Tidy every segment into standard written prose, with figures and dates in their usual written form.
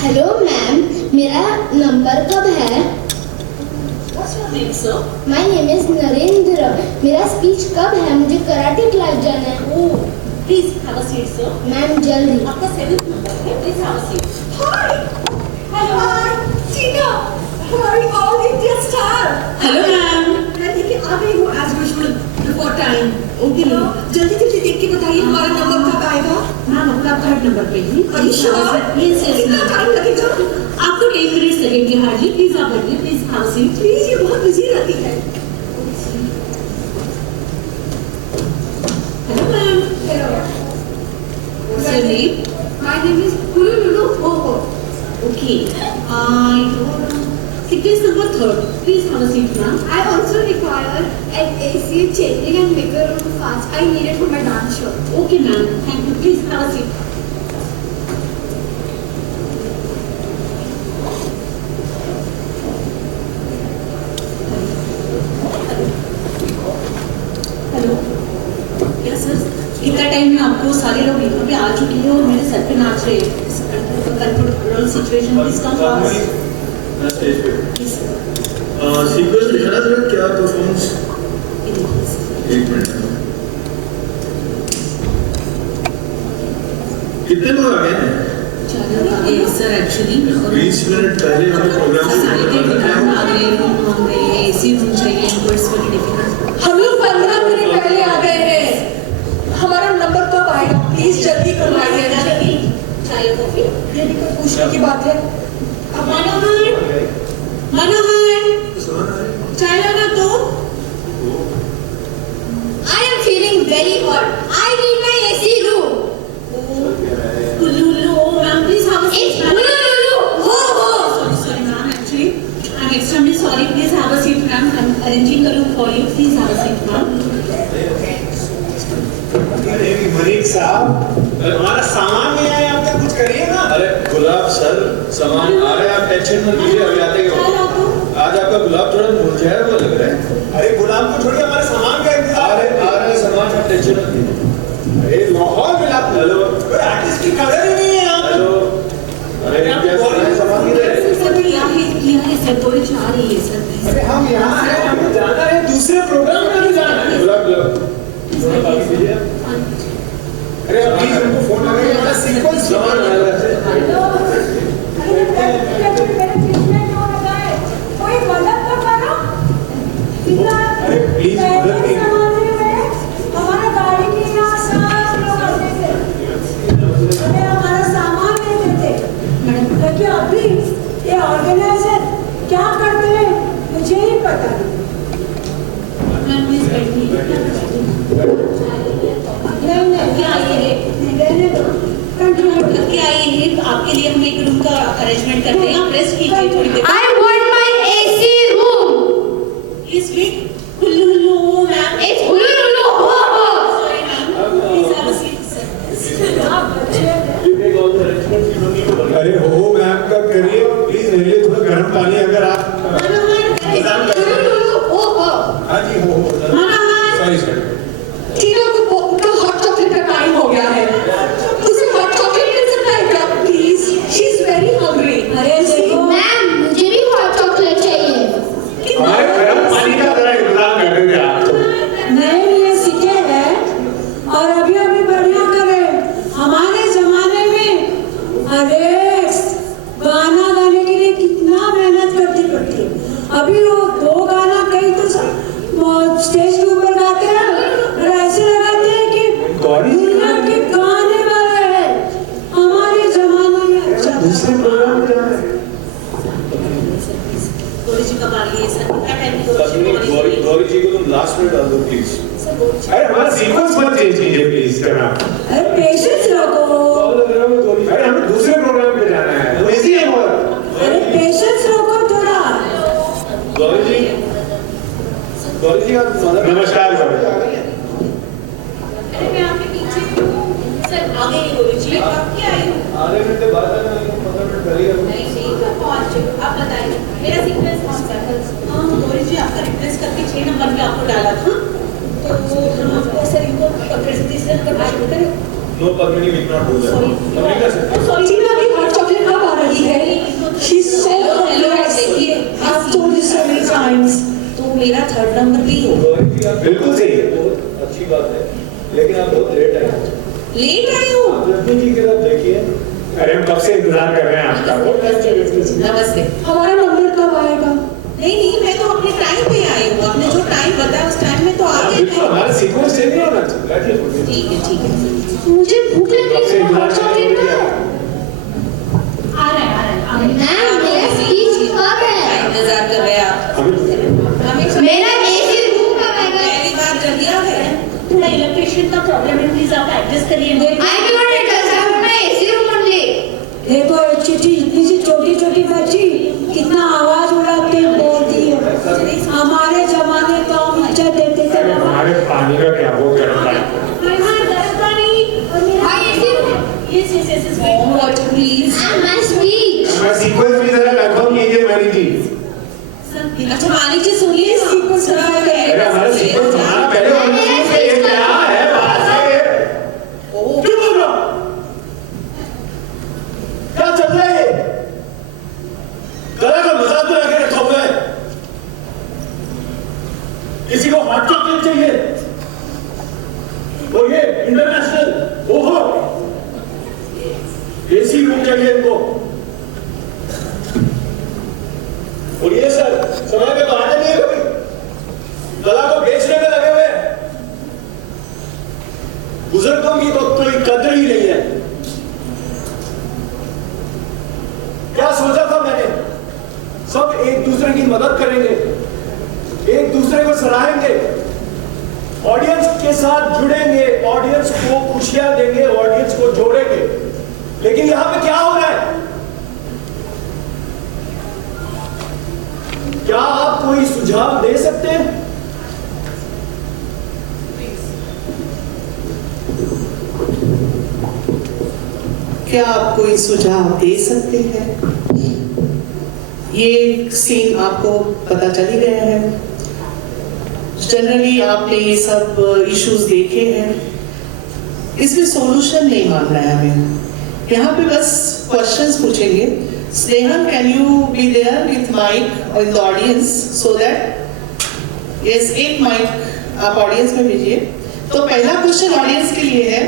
Hello ma'am, मेरा नंबर कब है? What's your name, sir? My name is Narendra. मेरा स्पीच कब है? मुझे कराटे क्लास जाना है। Oh, please have a seat, sir. Ma'am जल्दी। आपका 7th number है, please have a seat. Hi! Hi! Tina! Hurry, all India star! Hello, ma'am. मैं देखिए आ गई हूँ as usual before time. Okay ना? जल्दी जल्दी देख के बताइए हमारा नंबर कब आएगा? मैम अपना 3rd number पे ही। Are you sure? Yes, yes, कितना ma'am. टाइम लगेगा? आपको 10 minutes लगेंगे हार्डली। प्लीज आप बैठिए, please have a seat. Please ये बहुत बिजी रहती है। Hello, ma'am. Hello. What's your name? My name is Kululu Hoho. Okay. Sequence number 3rd. Please have a seat, ma'am. I also require an AC changing and maker room fast. I need it for my dance show. Okay, ma'am. Thank you. Please have a seat. Hello. Yes sir. इतना time में आपको सारे लोग यहाँ पे आ चुके हैं और मेरे सर पे नाच रहे हैं। Control situation please come fast. मैं स्टेज पे सीक्वेंस दिखाना जरा क्या परफॉर्मेंस। एक मिनट कितने लोग आ गए हैं? सर एक्चुअली 20 मिनट पहले हमें प्रोग्राम आ गए एसी रूम चाहिए इनको इस वक्त डिफिकल्ट। हम लोग 15 मिनट पहले आ गए हैं। हमारा नंबर कब आएगा? प्लीज जल्दी करवाइए। चाय कॉफी ये भी कोई पूछने की बात है? अब मनोहर चाय लाना तो। I am feeling very hot. I need my AC room. Kullu ma'am please have a seat. It's Kululu Hoho. Sorry ma'am, actually I'm extremely sorry. Please have a seat, ma'am. I'm arranging a room for you. Please have a seat, ma'am. अरे मलिक साहब, हमारा सामान नहीं आया, आप तक कुछ करिए ना। अरे गुलाब सर सामान आ रहा है, आप टेंशन मत लीजिए, अभी आते ही होगा। आज आपका गुलाब थोड़ा मुरझाया हुआ लग रहा है। अरे गुलाब को छोड़िए, हमारे सामान का इंतजार आ रहा है सामान, आप टेंशन मत लीजिए। अरे लाहौर मिला। हेलो कोई आर्टिस्ट की कदर ही नहीं है यहाँ पे। हेलो अरे क्या सामान किधर है? सर क्या है सर थोड़ी चाह रही है सर please. अरे हम यहाँ हैं, हमें जाना है दूसरे प्रोग्राम में भी जाना है। गुलाब थोड़ा पानी पीजिए। अरे आप प्लीज उनको फोन लगाइए, हमारा सीक्वेंस सामान आ रहा है। अरे प्लीज मदद कीजिए। क्या करते हैं मुझे ही पता नहीं। मैम प्लीज बैठिए। नहीं क्या ये रहने दो। कंटिन्यू। क्या ये आपके लिए हम एक रूम का अरेंजमेंट करते हैं, आप रेस्ट कीजिए थोड़ी देर। I want my AC room. Please wait. Kullu ma'am It's Kululu Hoho. sorry ma'am. Please have a seat, sir. आप बच्चे You make all the arrangements, you don't need to worry. अरे हो मैम का करिए, प्लीज मेरे लिए थोड़ा गर्म पानी अगर आप। It's Kululu Hoho. हाँ जी हो। Sorry sir. टीना को हॉट चॉकलेट का टाइम हो गया है। उसे हॉट चॉकलेट मिल सकता है क्या please? She is very hungry. अरे देखो मैम मुझे भी हॉट चॉकलेट चाहिए। हमारे गर्म पानी का जरा इंतजाम कर रहे थे आप। नए नए सीखे हैं और अभी अभी बढ़िया करे। हमारे जमाने में अरे गाना गाने के लिए कितना मेहनत करती पड़ती है। अभी वो 2 गाना कहीं तो स्टेज के ऊपर गाते हैं और ऐसे लगाते हैं कि दुनिया के गाने वाले हैं। हमारे जमाने में अच्छा दूसरे प्रोग्राम में जाना है। गौरी जी कब आ रही है सर? कितना टाइम की गौरी जी को तुम लास्ट में डाल दो प्लीज। अरे हमारा सीक्वेंस मत चेंज कीजिए प्लीज करना। अरे पेशेंस रखो। अरे हमें दूसरे प्रोग्राम पे जाना है, तो इजी है बहुत। अरे पेशेंस रखो थोड़ा। गौरी जी आप नमस्कार गौरी। अरे मैं आपके पीछे हूँ सर। आ गई गौरी जी। कब की आई हूँ? आधे घंटे बाद आना, 15 मिनट पहले ही आना। नहीं तो पहुँच चुकी। आप बताइए मेरा सीक्वेंस कौन सा है? हाँ गौरी जी आपका रिक्वेस्ट करके 6 नंबर पे आपको डाला था तो हम आपको सर इनको प्रेजेंटेशन करवा देते हैं। No, Padmini, we cannot do that. Sorry. हम नहीं कर सकते। Sorry. टीना की हॉट चॉकलेट कब आ रही आती है। She's so complex. I've told you so many times. तो मेरा थर्ड नंबर भी हो। गौरी जी, आप बिल्कुल सही है। बहुत अच्छी बात है, लेकिन आप बहुत लेट आए। लेट आई हूँ। आप लक्ष्मी जी की तरफ देखिए। अरे हम कब से इंतजार कर रहे हैं आपका। नमस्ते। हमारा नंबर कब आएगा? नहीं, मैं तो अपने टाइम पे आई हूँ। आपने जो टाइम बताया उस टाइम में तो आ गई बिल्कुल मैं। हमारा सीक्वेंस चेंज नहीं होना चाहिए। बैठिए थोड़ी देर। ठीक है। मुझे भूख लग कब रही से है, इंतजार बहुत कर रहे चॉकलेट हैं। दो। मैम मेरा स्पीच कब है? इंतजार कर रहे हैं आप। अभी मेरा एसी रूम कब आएगा? पहली बार जल्दी आ गए। थोड़ा इलेक्ट्रिशियन का प्रॉब्लम है, प्लीज आप एडजस्ट करिए। I do not understand my AC room only. देखो ये चिट्ठी इतनी सी छोटी छोटी बच्ची कितना आवाज उड़ाती बोलती है। हमारे जमाने तो हम इज्जत देते थे। हमारे पानी का क्या वो गर्म पानी। My AC room. Yes. Water please। And my speech. हमारा सीक्वेंस भी जरा कंफर्म कीजिए मैरी जी। अच्छा मानिक जी सुनिए ना। अरे हमारा सीक्वेंस हमारा पहले होना चाहिए कि ये क्या है बात है। ओह, क्यों बोल रहा हूं? क्या चल रहा है ये? कला का मजाक बना के रखा हुआ है। किसी को हॉट चॉकलेट चाहिए, वो ये इंटरनेशनल, ओहो, एसी रूम चाहिए इनको। और ये सर समय पे बहाने नहीं है कभी, कला को बेचने में लगे हुए हैं। बुजुर्गों की तो कोई कदर ही नहीं है। क्या सोचा था मैंने, सब एक दूसरे की मदद करेंगे, एक दूसरे को सराहेंगे, ऑडियंस के साथ जुड़ेंगे, ऑडियंस को खुशियां देंगे, ऑडियंस को जोड़ेंगे। लेकिन यहां पे क्या हो रहा है? क्या आप कोई सुझाव दे सकते हैं? क्या आप कोई सुझाव दे सकते हैं? ये सीन आपको पता चल ही गया है। जनरली आपने ये सब इश्यूज देखे हैं, इसमें सॉल्यूशन नहीं मांगना है हमें। यहाँ पे बस क्वेश्चंस पूछेंगे। Snehal, can you be there with mic in the audience so that, yes, एक माइक आप ऑडियंस में भेजिए। तो पहला क्वेश्चन ऑडियंस के लिए है,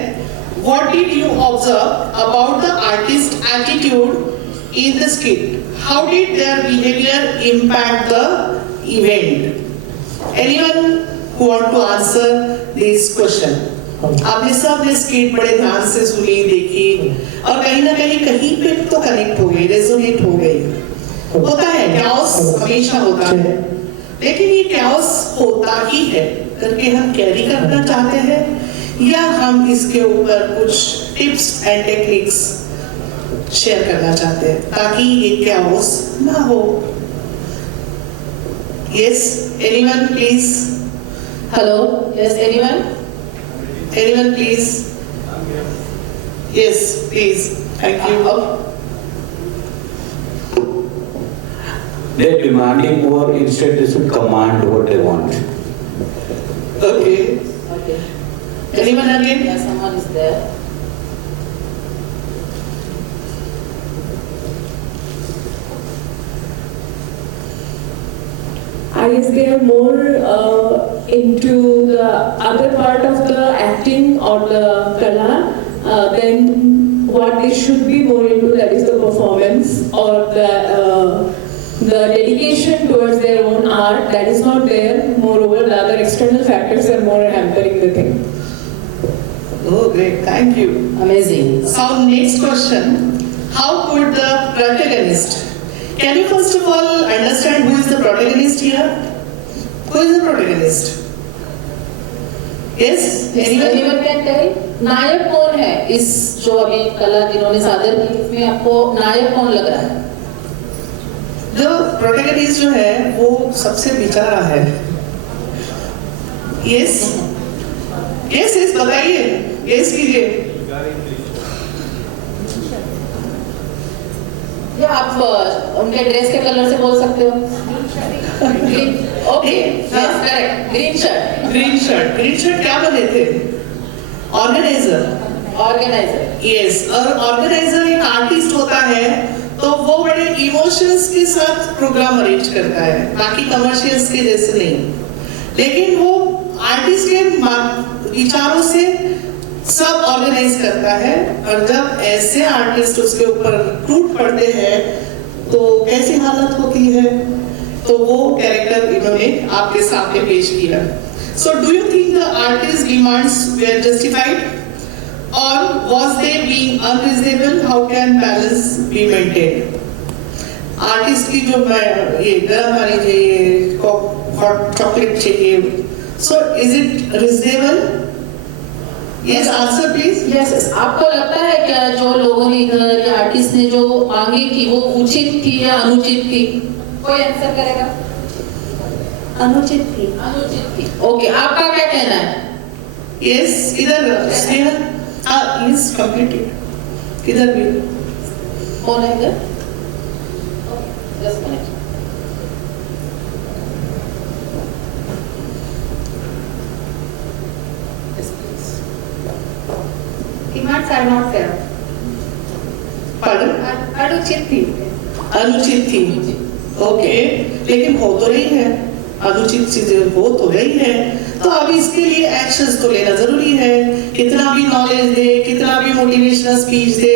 What did you observe about the artist's attitude in the skit? How did their behavior impact the event? Anyone who want to answer this question? आपने सब ने स्किट बड़े ध्यान से सुनी, देखी और कहीं ना कहीं पे तो कनेक्ट हो गई, रेजोनेट हो गई। होता है, कैओस हमेशा होता है, लेकिन ये कैओस होता ही है करके हम कैरी करना चाहते हैं, या हम इसके ऊपर कुछ टिप्स एंड टेक्निक्स शेयर करना चाहते हैं ताकि ये कैओस ना हो। Yes, anyone please. Hello, yes anyone? Anyone please. Yes please, thank you. They're demanding more, instead they should command what they want. Okay, anyone again? Yes, someone is there. I guess they are more into the other part of the acting or the kala than what they should be more into, that is the performance or the dedication towards their own art. That is not there. Moreover, the other external factors are more hampering the thing. Oh, great, thank you. Amazing. So next question, how could the protagonist, can you first of all understand who is the protagonist here? Who is the protagonist? Yes, anyone? Anyone can tell? नायक कौन है इस जो अभी कला जिन्होंने सादर की, इसमें आपको नायक कौन लग रहा है? जो protagonist जो है वो सबसे बेचारा है। Yes, yes, yes, बताइए, yes कीजिए। या आप उनके ड्रेस के कलर से बोल सकते हो? Okay, yes correct, green shirt. Green shirt क्या बने थे? ऑर्गेनाइजर। ऑर्गेनाइजर। यस, और ऑर्गेनाइजर एक आर्टिस्ट होता है तो वो बड़े इमोशंस के साथ प्रोग्राम अरेंज करता है, बाकी कमर्शियल्स के जैसे नहीं। लेकिन वो आर्टिस्ट के विचारों से सब ऑर्गेनाइज करता है, और जब ऐसे आर्टिस्ट उसके ऊपर टूट पड़ते हैं तो कैसी हालत होती है। तो वो कैरेक्टर इन्होंने आपके सामने पेश किया। So do you think the artist demands were justified or was they being unreasonable? How can balance be maintained? Artist की जो ये गरम वाली चाहिए, हॉट चॉकलेट चाहिए, so is it reasonable? Yes, answer please. Yes, आपको लगता है क्या जो लोगों ने इधर या आर्टिस्ट ने जो मांगे थी वो उचित थी या अनुचित थी? कोई आंसर करेगा? अनुचित थी। अनुचित थी। ओके, आपका क्या कहना है? Yes, इधर स्नेहा is completed. इधर भी कौन है इधर? Just a minute. Yes, please. Demands are not fair. Pardon? अनुचित थी। अनुचित थी। ओके, लेकिन हो तो रही है, अनुचित चीजें हो तो रही है, तो अब इसके लिए एक्शंस तो लेना जरूरी है। कितना भी नॉलेज दे, कितना भी मोटिवेशनल स्पीच दे,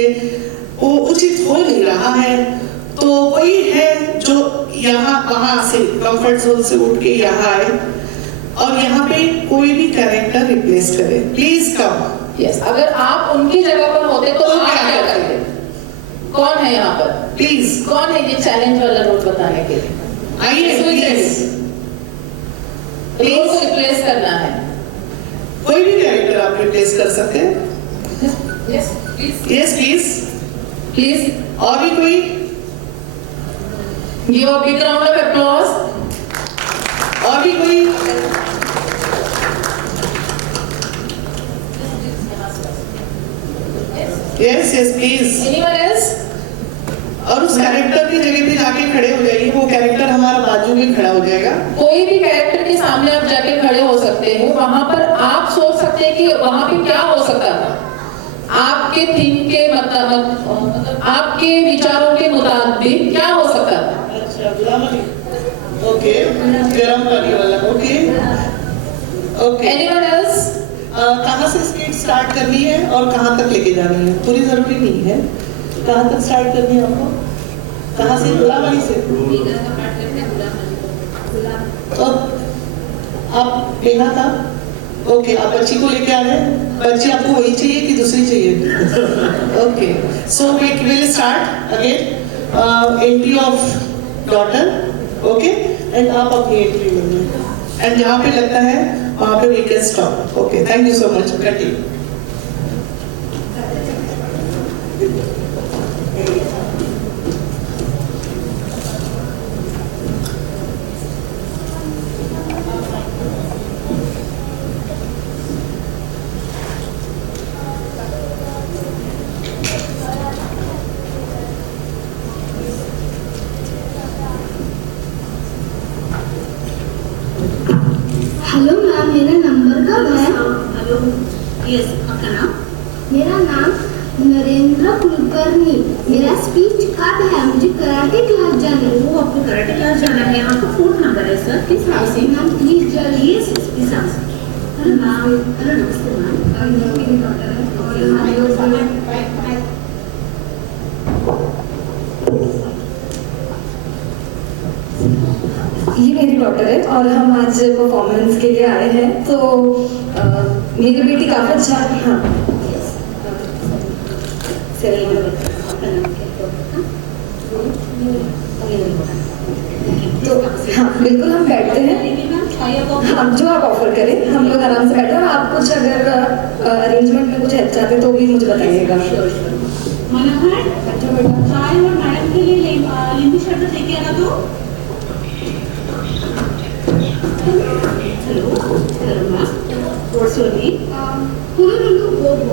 वो उचित हो नहीं रहा है। तो वही है जो यहाँ वहाँ से कंफर्ट जोन से उठ के यहाँ आए और यहाँ पे कोई भी कैरेक्टर रिप्लेस करे। Please come. यस, अगर आप उनकी जगह पर होते तो आप क्या करते? कौन है यहाँ पर? प्लीज, कौन है ये चैलेंज वाला रोल बताने के लिए? आइए प्लीज। रोल को रिप्लेस करना है। कोई भी कैरेक्टर आप रिप्लेस कर सकते हैं। Yes please. Yes please. Please. और भी कोई? Give a big round of applause. और भी कोई? Yes yes please. Anyone else? और उस कैरेक्टर की जगह पे जाके खड़े हो जाइए, वो कैरेक्टर हमारा बाजू में खड़ा हो जाएगा। कोई भी कैरेक्टर के सामने आप जाके खड़े हो सकते हैं, वहां पर आप सोच सकते हैं कि वहां पे क्या हो सकता था। आपके थीम के मतलब आपके विचारों के मुताबिक क्या हो सकता था। अच्छा, गुलाम अली। ओके, गरम पानी वाला। Okay okay. Anyone else? कहाँ से स्किट स्टार्ट करनी है और कहाँ तक लेके जानी है? पूरी जरूरी नहीं है। कहाँ तक स्टार्ट करनी है आपको? कहाँ से? गुलाम अली से। तो आप लेना था। ओके, आप बच्ची को लेके आ रहे हैं। बच्ची आपको वही चाहिए कि दूसरी चाहिए? Okay, so we will start again. Entry of daughter. Okay, and आप अपनी एंट्री लेंगे एंड जहाँ पे लगता है वहाँ पे we can stop. Okay, thank you so much. Continue. Hello ma'am, मेरा नंबर कब है? हेलो, यस, आपका नाम? मेरा नाम नरेंद्र कुलकर्णी। मेरा स्पीच कब है? मुझे कराटे क्लास जाना है। वो आपको कराटे क्लास जाना है। आपका फोन नंबर है सर, किस हाउस से? मैम प्लीज जल्दी। यस, किस हाउस से? Hello ma'am. हेलो, नमस्ते मैम। मेरी डॉटर है ये मेरी डॉटर है और हम आज परफॉर्मेंस के लिए आए हैं। तो मेरी बेटी काफ़ी अच्छा। हाँ, तो हाँ बिल्कुल, हम बैठते हैं। हाँ, जो आप ऑफर करें, हम लोग आराम से बैठे हैं। आप कुछ अगर अरेंजमेंट में कुछ हेल्प चाहते तो भी मुझे बताइएगा। मनोहर, चाय और मैडम के लिए नींबू शरबत लेके आना। तो hello, hello ma'am, what's your name? कुलुलु बोबो।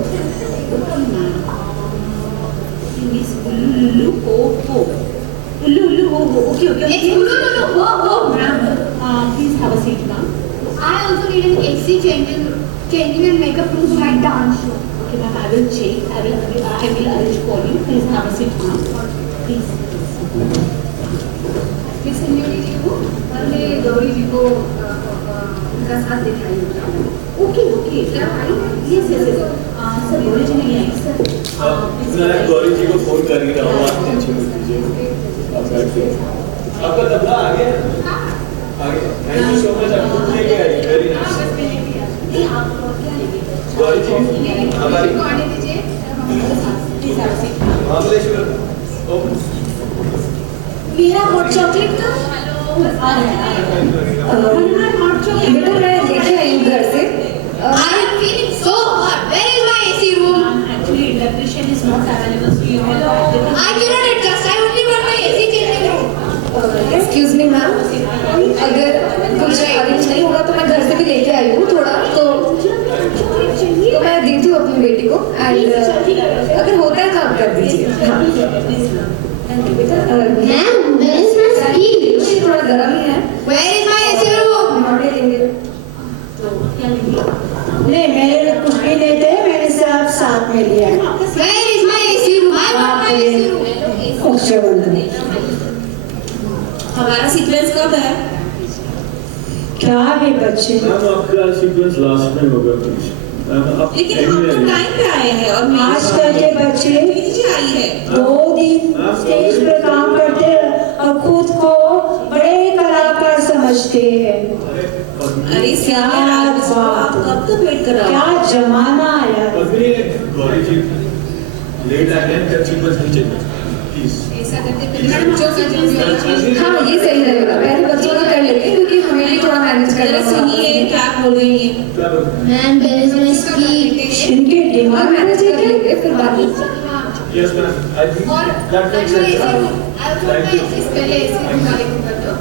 मिस उल्लू हो हो, उल्लू उल्लू हो हो। Okay okay okay. कुलुलु बोबो। Ma'am, please have a seat ma'am. I also need an AC changing and makeup room for my dance show. Okay ma'am, I will arrange for you. Please have a seat ma'am. Miss India ji को हमने गौरी जी को उनका साथ दिखाई okay okay yes yes yes sir Gauri ji नहीं आई sir मैं गौरी जी को फोन कर ही रहा हूँ, आप टेंशन मत लीजिए। आप बैठिए। आपका तबला आ गया? आ गया। थैंक यू सो मच, आप खुद लेके आए, वेरी नाइस। गौरी जी हमारी महाबलेश्वर मेरा हॉट चॉकलेट का बेटा मैं लेके आई हूँ घर से I am feeling so hot. Where is my AC room? Actually, electrician is not available, so you all have to. I cannot adjust. I only want my AC changing room. Excuse me ma'am, अगर कुछ arrange नहीं होगा तो मैं घर से भी लेके आई हूँ थोड़ा, तो मैं देती हूँ अपनी बेटी को, एंड अगर होता है तो आप कर दीजिए। हाँ Ma'am, where is my speech? थोड़ा गर्म ही है, Where is my AC room? नोटे लेंगे। नहीं, मेरे लिए कुछ भी नहीं थे, मैंने सब साथ में लिया है। Where is my AC room? I want my AC room. हमारा सीक्वेंस कब है? क्या है बच्चे? मैम आपका सीक्वेंस लास्ट में होगा प्लीज। लेकिन हम तो टाइम पे आए हैं और आजकल के बच्चे नीचे आई है। 2 दिन स्टेज पे काम करते हैं और खुद को बड़े कलाकार समझते हैं। अरे क्या आप बात, कब तक वेट कर रहे हो? क्या जमाना आया। गौरी जी लेट आ गए, क्या सीक्वेंस नहीं चाहिए प्लीज। हाँ ये सही रहेगा, पहले बच्चों का कर लेते हैं क्योंकि हमें भी थोड़ा मैनेज करना जरा सुनिए क्या बोल रही है। क्या बोल Ma'am, where is my speech? इनके और दिमाग में मैनेज कर लेते हैं फिर बाकी। Yes ma'am, I think that makes sense. पहले AC room वाले को कर दो।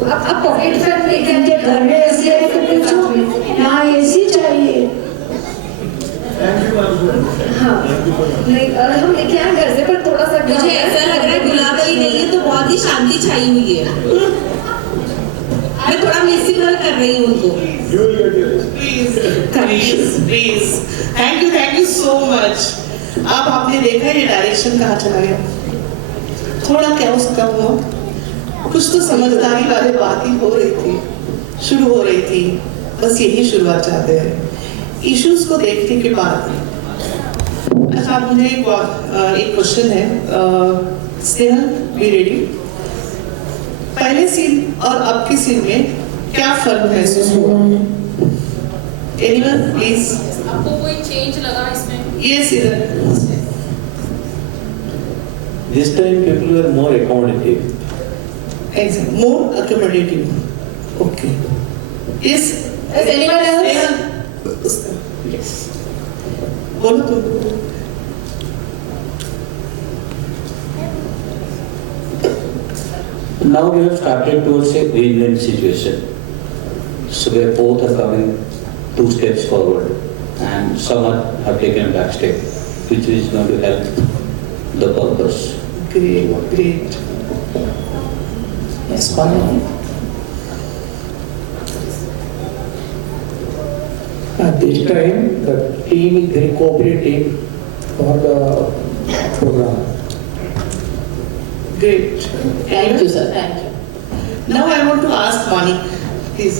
अब पॉकेट फ्रेंड लेके इनके घर में ऐसी है तो पूछो, यहाँ एसी चाहिए। Thank you ma'am. हाँ नहीं, हम लेके आए घर से, पर थोड़ा सा मुझे ऐसा लग रहा है गुलाबरी नहीं है तो बहुत ही शांति छाई हुई है। मैं थोड़ा म्यूजिकल कर रही हूँ उनको। You will get your please thank you so much. अब आपने देखा ये डायरेक्शन कहाँ चला गया, थोड़ा क्या उसका हुआ, कुछ तो समझदारी वाली बात ही हो रही थी, शुरू हो रही थी, बस यही शुरुआत चाहते हैं। इश्यूज को देखने के बाद अच्छा मुझे एक क्वेश्चन है, स्नेहल बी रेडी, पहले सीन और अब के सीन में क्या फर्क महसूस हुआ? Anyone please. आपको कोई चेंज लगा इसमें? यस इधर। This time people were more accommodative. Exactly. More accommodative. Okay. Yes. Anyone else? Yes. बोलो तुम। Now we have started towards a win-win situation. So where both are coming 2 steps forward and some have taken a back step, which is going to help the purpose. Great. Yes, Kwame. At this time, the team is very cooperative for the program. Great. Thank you, sir. Thank you. Now I want to ask Manik, please.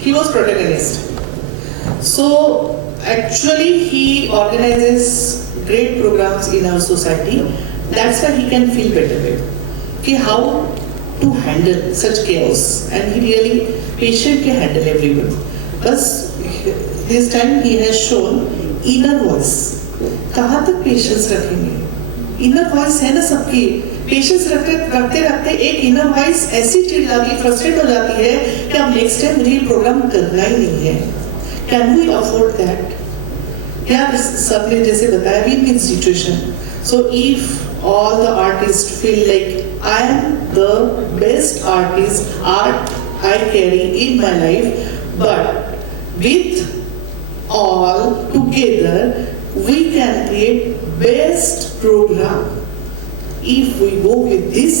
He was protagonist. So actually he organizes great programs in our society. That's why he can feel better with. Okay, how to handle such chaos, and he really patient can handle everyone. But this time he has shown inner voice. कहाँ तक patience रखेंगे? Inner voice है ना सबकी, patience रखते रखते एक inner voice ऐसी चिढ़ जाती है, फ्रस्ट्रेट हो जाती है कि अब नेक्स्ट टाइम मुझे ये प्रोग्राम करना ही नहीं है। Can we afford that? यार सबने जैसे बताया win win situation. So if all the artist feel like I am the best artist art I carry in my life, but with all together we can create best program. If we go with this,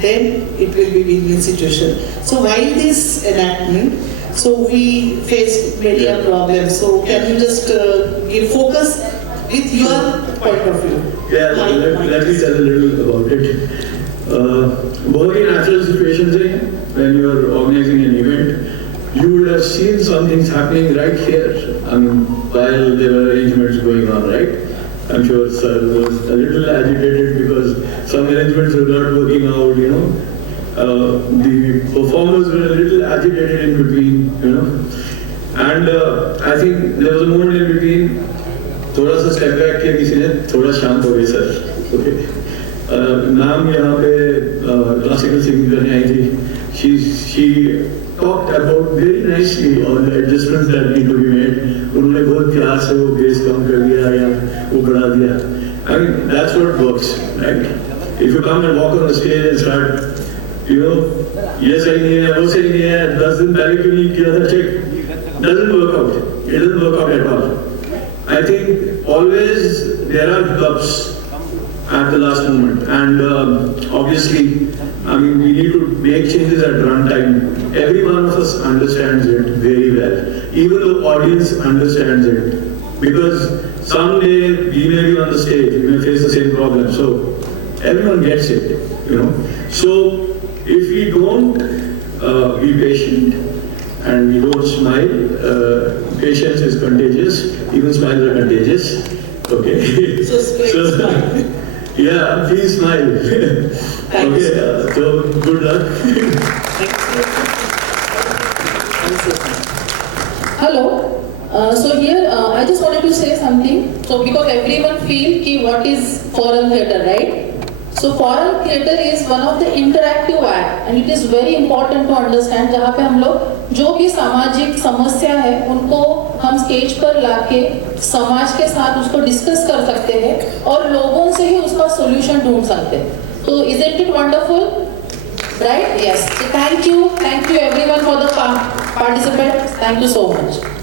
then it will be win-win situation. So while this enactment, so we faced many problems. So can you just give focus with your point of view. Yeah, let me tell a little about it. बहुत ही natural situations है when you are organizing an event. You would have seen some things happening right here. I mean, while there were arrangements going on, right? I'm sure sir was a little agitated because some arrangements were not working out, you know. The performers were a little agitated in between, you know. And I think there was a moment in between, थोड़ा सा step back किया किसी ने, थोड़ा शांत हो गए sir. Okay. Ma'am यहाँ पे क्लासिकल सिंगिंग करने आई थी. She talked about very nicely all the adjustments that need to be made. उन्होंने बहुत प्यार से वो बेस कम कर दिया या वो बढ़ा दिया. I mean, that's what works, right? If you come and walk on the stage and start, you know, ये सही नहीं है, वो सही नहीं है, 10 दिन पहले क्यों नहीं किया था check, doesn't work out. It doesn't work out at all. I think always there are hiccups at the last moment, and obviously, I mean, we need to make changes at runtime. Every one of us understands it very well. Even the audience understands it. Because someday we may be on the stage, we may face the same problem. So everyone gets it, you know. So if we don't be patient and we don't smile, patience is contagious. Even smiles are contagious. Okay. So yeah, please smile. Okay, so good luck. Hello. So here I just wanted to say something. So because everyone feel कि what is foreign theatre, right? So foreign theatre is one of the interactive act, and it is very important to understand जहाँ पे हम लोग जो भी सामाजिक समस्या है उनको हम स्टेज पर लाके समाज के साथ उसको डिस्कस कर सकते हैं और लोगों से ही उसका सॉल्यूशन ढूंढ सकते हैं. तो isn't it wonderful? Right? Yes. So thank you everyone for the participants. Thank you so much.